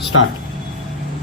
Start.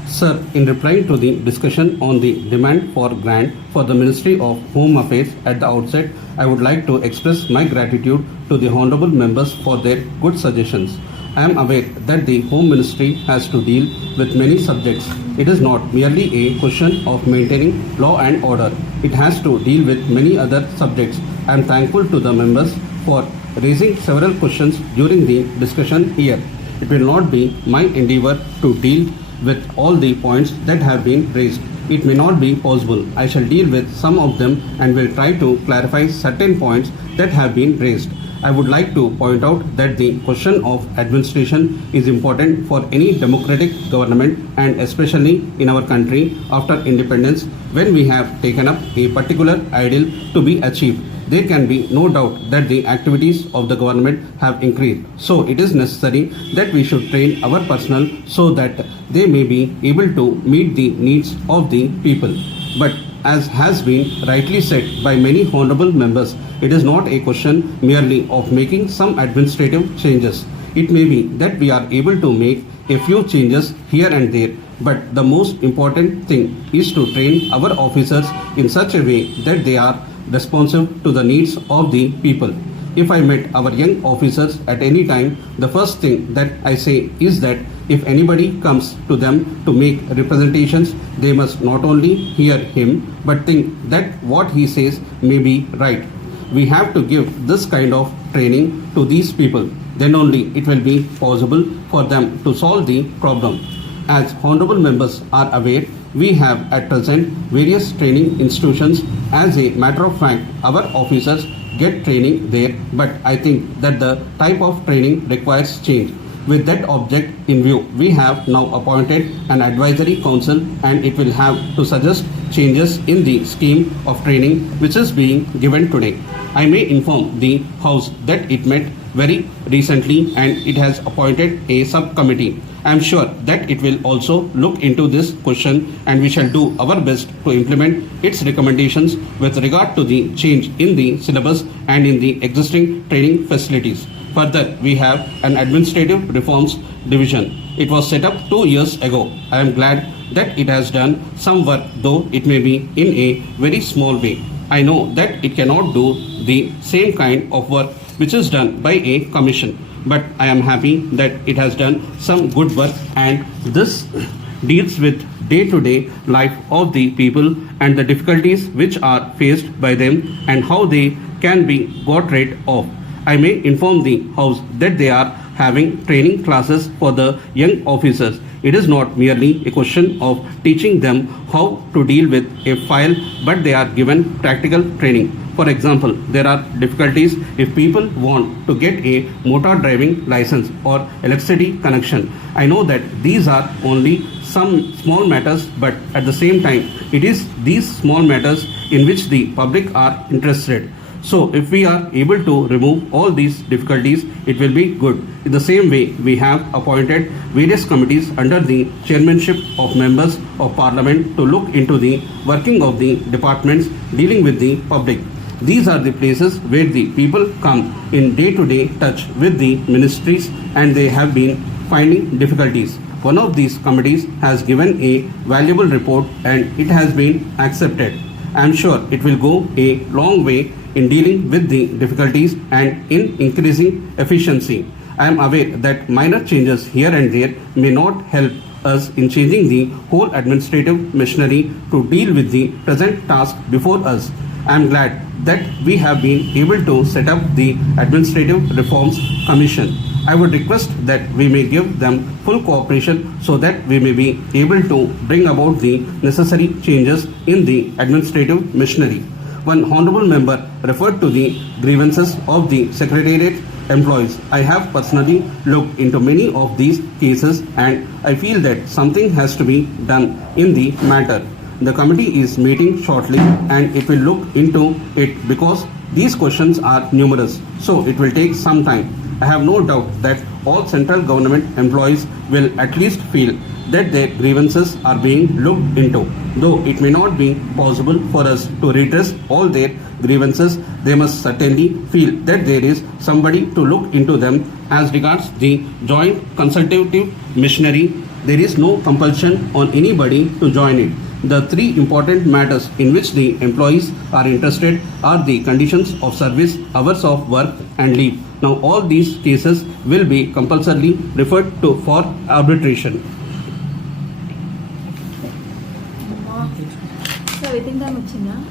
Sir, in replying to the discussion on the demand for grant for the Ministry of Home Affairs at the outset, I would like to express my gratitude to the honorable members for their good suggestions. I am aware that the Home Ministry has to deal with many subjects. It is not merely a question of maintaining law and order. It has to deal with many other subjects. I am thankful to the members for raising several questions during the discussion here. It will not be my endeavor to deal with all the points that have been raised. It may not be possible. I shall deal with some of them and will try to clarify certain points that have been raised. I would like to point out that the question of administration is important for any democratic government, and especially in our country after independence, when we have taken up a particular ideal to be achieved. There can be no doubt that the activities of the government have increased. So it is necessary that we should train our personnel so that they may be able to meet the needs of the people. But as has been rightly said by many honorable members, it is not a question merely of making some administrative changes. It may be that we are able to make a few changes here and there, but the most important thing is to train our officers in such a way that they are responsive to the needs of the people. If I met our young officers at any time, the first thing that I say is that if anybody comes to them to make representations, they must not only hear him but think that what he says may be right. We have to give this kind of training to these people. Then only it will be possible for them to solve the problem. As honorable members are aware, we have at present various training institutions. As a matter of fact, our officers get training there, but I think that the type of training requires change. With that object in view, we have now appointed an advisory council, and it will have to suggest changes in the scheme of training which is being given today. I may inform the House that it met very recently and it has appointed a subcommittee. I am sure that it will also look into this question, and we shall do our best to implement its recommendations with regard to the change in the syllabus and in the existing training facilities. Further, we have an administrative reforms division. It was set up 2 years ago. I am glad that it has done some work, though it may be in a very small way. I know that it cannot do the same kind of work which is done by a commission, but I am happy that it has done some good work, and this deals with day-to-day life of the people and the difficulties which are faced by them and how they can be got rid of. I may inform the House that they are having training classes for the young officers. It is not merely a question of teaching them how to deal with a file, but they are given practical training. For example, there are difficulties if people want to get a motor driving license or electricity connection. I know that these are only some small matters, but at the same time, it is these small matters in which the public are interested. So if we are able to remove all these difficulties, it will be good. In the same way, we have appointed various committees under the chairmanship of members of parliament to look into the working of the departments dealing with the public. These are the places where the people come in day-to-day touch with the ministries, and they have been finding difficulties. One of these committees has given a valuable report and it has been accepted. I am sure it will go a long way in dealing with the difficulties and in increasing efficiency. I am aware that minor changes here and there may not help us in changing the whole administrative machinery to deal with the present task before us. I am glad that we have been able to set up the Administrative Reforms Commission. I would request that we may give them full cooperation so that we may be able to bring about the necessary changes in the administrative machinery. One honorable member referred to the grievances of the Secretariat employees. I have personally looked into many of these cases, and I feel that something has to be done in the matter. The committee is meeting shortly and it will look into it because these questions are numerous, so it will take some time. I have no doubt that all central government employees will at least feel that their grievances are being looked into. Though it may not be possible for us to redress all their grievances, they must certainly feel that there is somebody to look into them. As regards the joint consultative machinery, there is no compulsion on anybody to join it. The three important matters in which the employees are interested are the conditions of service, hours of work, and leave. Now, all these cases will be compulsorily referred to for arbitration. Sir with in time వచ్చిందా?